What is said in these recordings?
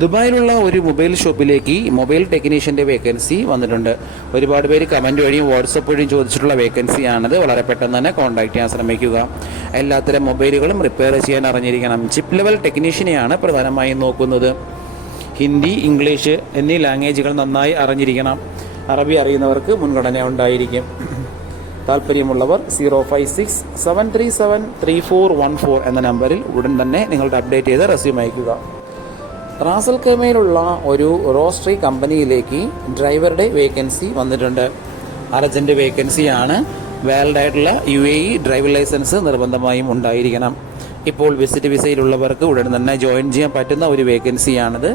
ദുബായിലുള്ള ഒരു മൊബൈൽ ഷോപ്പിലേക്ക് mobile ടെക്നീഷ്യന്റെ vacancy വന്നിട്ടുണ്ട്. ഒരുപാട് പേര് കമന്റ് വഴിയും വാട്സപ്പ് വഴിയും ചോദിച്ചിട്ടുള്ള വേക്കൻസിയാണത്. വളരെ പെട്ടെന്ന് തന്നെ കോൺടാക്ട് ചെയ്യാൻ ശ്രമിക്കുക. എല്ലാത്തരം മൊബൈലുകളും റിപ്പയർ ചെയ്യാൻ അറിഞ്ഞിരിക്കണം. ചിപ്പ് ലെവൽ ടെക്നീഷ്യനെയാണ് പ്രധാനമായും നോക്കുന്നത്. ഹിന്ദി ഇംഗ്ലീഷ് എന്നീ ലാംഗ്വേജുകൾ നന്നായി അറിഞ്ഞിരിക്കണം. അറബി അറിയുന്നവർക്ക് മുൻഗണന ഉണ്ടായിരിക്കും. താല്പര്യമുള്ളവർ zero five six seven three seven three four one four എന്ന നമ്പറിൽ ഉടൻ തന്നെ നിങ്ങളുടെ അപ്ഡേറ്റ് ചെയ്ത് റെസ്യൂം അയക്കുക റാസൽ കെമയിലുള്ള ഒരു റോസ്ട്രി കമ്പനിയിലേക്ക് ഡ്രൈവറുടെ വേക്കൻസി വന്നിട്ടുണ്ട്. അർജന്റ് വേക്കൻസിയാണ്. വാലിഡ് ആയിട്ടുള്ള U A E driving licence നിർബന്ധമായും ഉണ്ടായിരിക്കണം. ഇപ്പോൾ വിസിറ്റ് വിസയിലുള്ളവർക്ക് ഉടൻ തന്നെ ജോയിൻ ചെയ്യാൻ പറ്റുന്ന ഒരു വേക്കൻസിയാണിത്.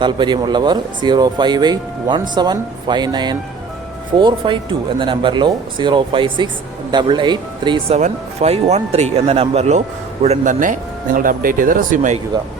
താല്പര്യമുള്ളവർ zero five eight one seven five nine four five two എന്ന നമ്പറിലോ zero five six double eight three seven five one three എന്ന നമ്പറിലോ ഉടൻ തന്നെ നിങ്ങളുടെ അപ്ഡേറ്റ് ചെയ്ത് റെസ്യൂം അയക്കുക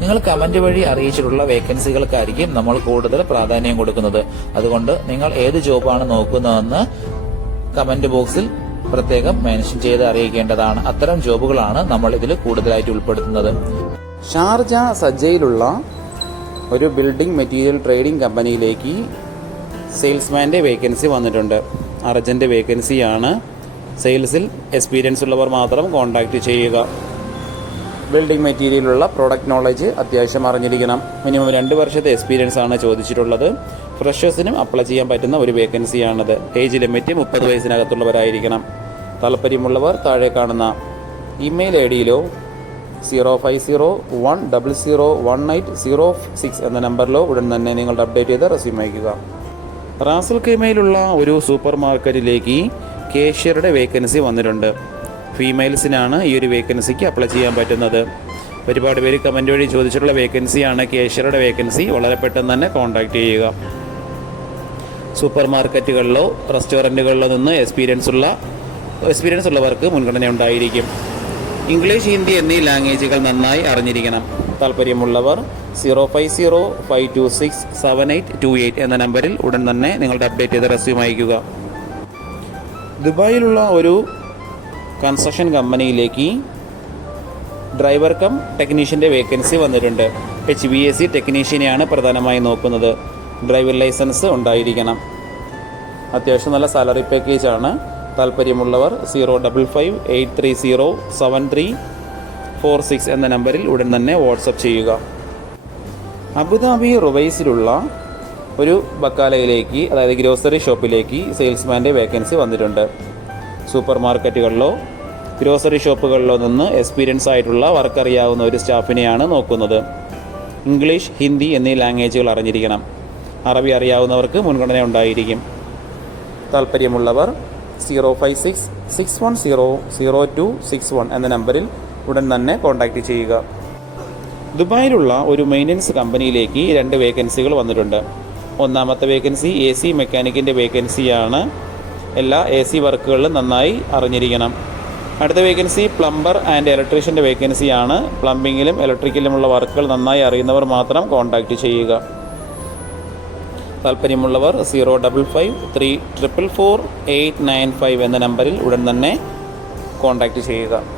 നിങ്ങൾ കമന്റ് വഴി അറിയിച്ചിട്ടുള്ള വേക്കൻസികൾക്കായിരിക്കും നമ്മൾ കൂടുതൽ പ്രാധാന്യം കൊടുക്കുന്നത്. അതുകൊണ്ട് നിങ്ങൾ ഏത് ജോബാണ് നോക്കുന്നതെന്ന് കമന്റ് ബോക്സിൽ പ്രത്യേകം മെൻഷൻ ചെയ്ത് അറിയിക്കേണ്ടതാണ്. അത്തരം ജോബുകളാണ് നമ്മൾ ഇതിൽ കൂടുതലായിട്ട് ഉൾപ്പെടുത്തുന്നത്. ഷാർജ സജ്ജയിലുള്ള ഒരു ബിൽഡിംഗ് മെറ്റീരിയൽ ട്രേഡിംഗ് കമ്പനിയിലേക്ക് സെയിൽസ്മാന്റെ വേക്കൻസി വന്നിട്ടുണ്ട്. അർജന്റ് വേക്കൻസിയാണ് സെയിൽസിൽ എക്സ്പീരിയൻസ് ഉള്ളവർ മാത്രം കോൺടാക്റ്റ് ചെയ്യുക. ബിൽഡിംഗ് മെറ്റീരിയലുള്ള പ്രോഡക്റ്റ് നോളജ് അത്യാവശ്യം അറിഞ്ഞിരിക്കണം. മിനിമം രണ്ട് വർഷത്തെ എക്സ്പീരിയൻസ് ആണ് ചോദിച്ചിട്ടുള്ളത്. ഫ്രഷേഴ്സിനും അപ്ലൈ ചെയ്യാൻ പറ്റുന്ന ഒരു വേക്കൻസിയാണിത് ഏജ് ലിമിറ്റ് മുപ്പത് വയസ്സിനകത്തുള്ളവരായിരിക്കണം. താല്പര്യമുള്ളവർ താഴെ കാണുന്ന email I ഡിയിലോ zero five zero one double zero one eight zero six എന്ന നമ്പറിലോ ഉടൻ തന്നെ നിങ്ങളുടെ അപ്ഡേറ്റ് ചെയ്ത് റെസ്യൂം അയക്കുക റാസൽ കീമയിലുള്ള ഒരു സൂപ്പർ മാർക്കറ്റിലേക്ക് കേഷ്യറുടെ വേക്കൻസി വന്നിട്ടുണ്ട്. ഫീമെയിൽസിനാണ് ഈ ഒരു വേക്കൻസിക്ക് അപ്ലൈ ചെയ്യാൻ പറ്റുന്നത്. ഒരുപാട് പേര് കമന്റ് വഴി ചോദിച്ചിട്ടുള്ള വേക്കൻസിയാണ് കേഷ്യറുടെ വേക്കൻസി വളരെ പെട്ടെന്ന് തന്നെ കോൺടാക്റ്റ് ചെയ്യുക. സൂപ്പർ മാർക്കറ്റുകളിലോ റെസ്റ്റോറന്റുകളിലോ നിന്ന് എക്സ്പീരിയൻസ് ഉള്ള എക്സ്പീരിയൻസ് ഉള്ളവർക്ക് മുൻഗണന ഉണ്ടായിരിക്കും. ഇംഗ്ലീഷ് ഹിന്ദി എന്നീ ലാംഗ്വേജുകൾ നന്നായി അറിഞ്ഞിരിക്കണം. താല്പര്യമുള്ളവർ zero five zero five two six seven eight two eight എന്ന നമ്പറിൽ ഉടൻ തന്നെ നിങ്ങളുടെ അപ്ഡേറ്റ് ചെയ്ത റെസ്യൂം അയക്കുക ദുബായിലുള്ള ഒരു കൺസ്ട്രക്ഷൻ കമ്പനിയിലേക്ക് ഡ്രൈവർ കം ടെക്നീഷ്യന്റെ വേക്കൻസി വന്നിട്ടുണ്ട്. എച്ച് ബി എസ് സി ടെക്നീഷ്യനെയാണ് പ്രധാനമായും നോക്കുന്നത്. ഡ്രൈവർ ലൈസൻസ് ഉണ്ടായിരിക്കണം. അത്യാവശ്യം നല്ല സാലറി പാക്കേജാണ്. താല്പര്യമുള്ളവർ zero double five eight three zero seven three four six എന്ന നമ്പറിൽ ഉടൻ തന്നെ വാട്സപ്പ് ചെയ്യുക. അബുദാബി റുവൈസിലുള്ള ഒരു ബക്കാലയിലേക്ക് അതായത് ഗ്രോസറി ഷോപ്പിലേക്ക് സെയിൽസ്മാന്റെ വേക്കൻസി വന്നിട്ടുണ്ട്. സൂപ്പർ മാർക്കറ്റുകളിലോ ഗ്രോസറി ഷോപ്പുകളിലോ നിന്ന് എക്സ്പീരിയൻസ് ആയിട്ടുള്ള വർക്ക് അറിയാവുന്ന ഒരു സ്റ്റാഫിനെയാണ് നോക്കുന്നത്. ഇംഗ്ലീഷ് ഹിന്ദി എന്നീ ലാംഗ്വേജുകൾ അറിഞ്ഞിരിക്കണം. അറബി അറിയാവുന്നവർക്ക് മുൻഗണന ഉണ്ടായിരിക്കും. താല്പര്യമുള്ളവർ zero five six six one zero zero two six one എന്ന നമ്പറിൽ ഉടൻ തന്നെ കോൺടാക്റ്റ് ചെയ്യുക. ദുബായിലുള്ള ഒരു മെയിന്റനൻസ് കമ്പനിയിലേക്ക് രണ്ട് വേക്കൻസികൾ വന്നിട്ടുണ്ട്. ഒന്നാമത്തെ വേക്കൻസി എ സി മെക്കാനിക്കിന്റെ വേക്കൻസിയാണ്. എല്ലാ എ സി വർക്കുകളിലും നന്നായി അറിഞ്ഞിരിക്കണം. അടുത്ത വേക്കൻസി പ്ലംബർ ആൻഡ് ഇലക്ട്രീഷ്യന്റെ വേക്കൻസിയാണ് പ്ലംബിങ്ങിലും ഇലക്ട്രിക്കലുമുള്ള വർക്കുകൾ നന്നായി അറിയുന്നവർ മാത്രം കോൺടാക്റ്റ് ചെയ്യുക. താല്പര്യമുള്ളവർ zero double five three triple four eight nine five എന്ന നമ്പറിൽ ഉടൻ തന്നെ കോൺടാക്റ്റ് ചെയ്യുക.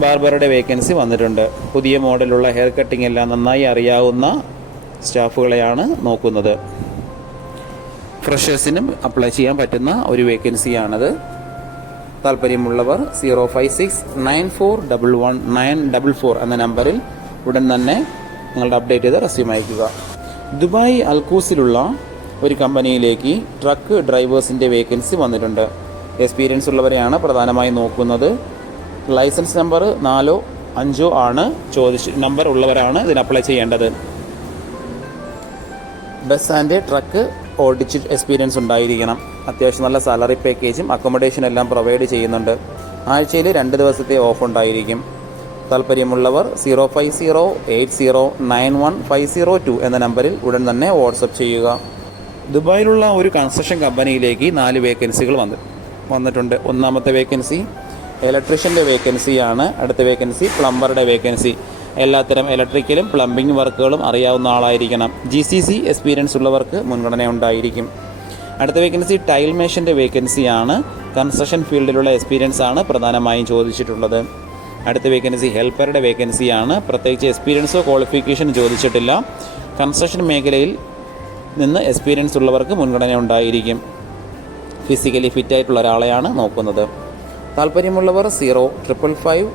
ബാർബറുടെ വേക്കൻസി വന്നിട്ടുണ്ട്. പുതിയ മോഡലുള്ള ഹെയർ കട്ടിംഗ് എല്ലാം നന്നായി അറിയാവുന്ന സ്റ്റാഫുകളെയാണ് നോക്കുന്നത്. ഫ്രഷേഴ്സിനും അപ്ലൈ ചെയ്യാൻ പറ്റുന്ന ഒരു വേക്കൻസിയാണത്. താല്പര്യമുള്ളവർ zero five six nine four double one nine double four എന്ന നമ്പറിൽ ഉടൻ തന്നെ നിങ്ങളുടെ അപ്ഡേറ്റ് ചെയ്ത് റെസ്യൂം അയക്കുക ദുബായ് അൽക്കൂസിലുള്ള ഒരു കമ്പനിയിലേക്ക് ട്രക്ക് ഡ്രൈവേഴ്സിന്റെ വേക്കൻസി വന്നിട്ടുണ്ട്. എക്സ്പീരിയൻസ് ഉള്ളവരെയാണ് പ്രധാനമായും നോക്കുന്നത്. ലൈസൻസ് നമ്പർ നാലോ അഞ്ചോ ആണ് ചോദിച്ച് നമ്പർ ഉള്ളവരാണ് ഇതിന് അപ്ലൈ ചെയ്യേണ്ടത്. ബസ് ആൻഡ് ട്രക്ക് ഓടിച്ച് എക്സ്പീരിയൻസ് ഉണ്ടായിരിക്കണം. അത്യാവശ്യം നല്ല സാലറി പാക്കേജും അക്കോമഡേഷൻ എല്ലാം പ്രൊവൈഡ് ചെയ്യുന്നുണ്ട്. ആഴ്ചയിൽ രണ്ട് ദിവസത്തെ ഓഫ് ഉണ്ടായിരിക്കും. താല്പര്യമുള്ളവർ zero five zero eight zero nine one five zero two എന്ന നമ്പറിൽ ഉടൻ തന്നെ വാട്സപ്പ് ചെയ്യുക. ദുബായിലുള്ള ഒരു കൺസ്ട്രക്ഷൻ കമ്പനിയിലേക്ക് നാല് വേക്കൻസികൾ വന്നു വന്നിട്ടുണ്ട്. ഒന്നാമത്തെ വേക്കൻസി ഇലക്ട്രീഷ്യന്റെ വേക്കൻസിയാണ് അടുത്ത വേക്കൻസി പ്ലംബറുടെ വേക്കൻസി എല്ലാത്തരം ഇലക്ട്രിക്കലും പ്ലംബിംഗ് വർക്കുകളും അറിയാവുന്ന ആളായിരിക്കണം. ജി സി സി എക്സ്പീരിയൻസ് ഉള്ളവർക്ക് മുൻഗണന ഉണ്ടായിരിക്കും. അടുത്ത വേക്കൻസി ടൈൽ മേഷന്റെ വേക്കൻസിയാണ് കൺസ്ട്രക്ഷൻ ഫീൽഡിലുള്ള എക്സ്പീരിയൻസ് ആണ് പ്രധാനമായും ചോദിച്ചിട്ടുള്ളത്. അടുത്ത വേക്കൻസി ഹെൽപ്പറുടെ വേക്കൻസിയാണ് പ്രത്യേകിച്ച് എക്സ്പീരിയൻസോ ക്വാളിഫിക്കേഷൻ ചോദിച്ചിട്ടില്ല. കൺസ്ട്രക്ഷൻ മേഖലയിൽ നിന്ന് എക്സ്പീരിയൻസ് ഉള്ളവർക്ക് മുൻഗണന ഉണ്ടായിരിക്കും. ഫിസിക്കലി ഫിറ്റ് ആയിട്ടുള്ള ഒരാളെയാണ് നോക്കുന്നത്. താല്പര്യമുള്ളവർ zero triple five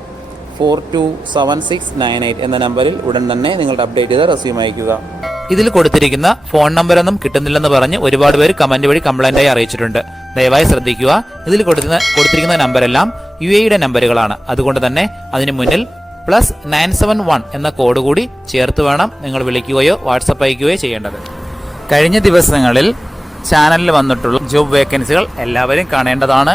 four two seven six nine eight എന്ന നമ്പറിൽ ഉടൻ തന്നെ നിങ്ങളുടെ അപ്ഡേറ്റ് ചെയ്ത റെസ്യൂം അയക്കുക ഇതിൽ കൊടുത്തിരിക്കുന്ന ഫോൺ നമ്പറൊന്നും കിട്ടുന്നില്ലെന്ന് പറഞ്ഞ് ഒരുപാട് പേര് കമന്റ് വഴി കംപ്ലൈന്റ് ആയി അറിയിച്ചിട്ടുണ്ട്. ദയവായി ശ്രദ്ധിക്കുക. ഇതിൽ കൊടുക്കുന്ന കൊടുത്തിരിക്കുന്ന നമ്പരെല്ലാം യു എയുടെ നമ്പറുകളാണ്. അതുകൊണ്ട് തന്നെ അതിന് മുന്നിൽ പ്ലസ് നയൻ സെവൻ വൺ എന്ന കോഡ് കൂടി ചേർത്ത് വേണം നിങ്ങൾ വിളിക്കുകയോ വാട്സപ്പ് അയക്കുകയോ ചെയ്യേണ്ടത്. കഴിഞ്ഞ ദിവസങ്ങളിൽ ചാനലിൽ വന്നിട്ടുള്ള ജോബ് വേക്കൻസികൾ എല്ലാവരും കാണേണ്ടതാണ്.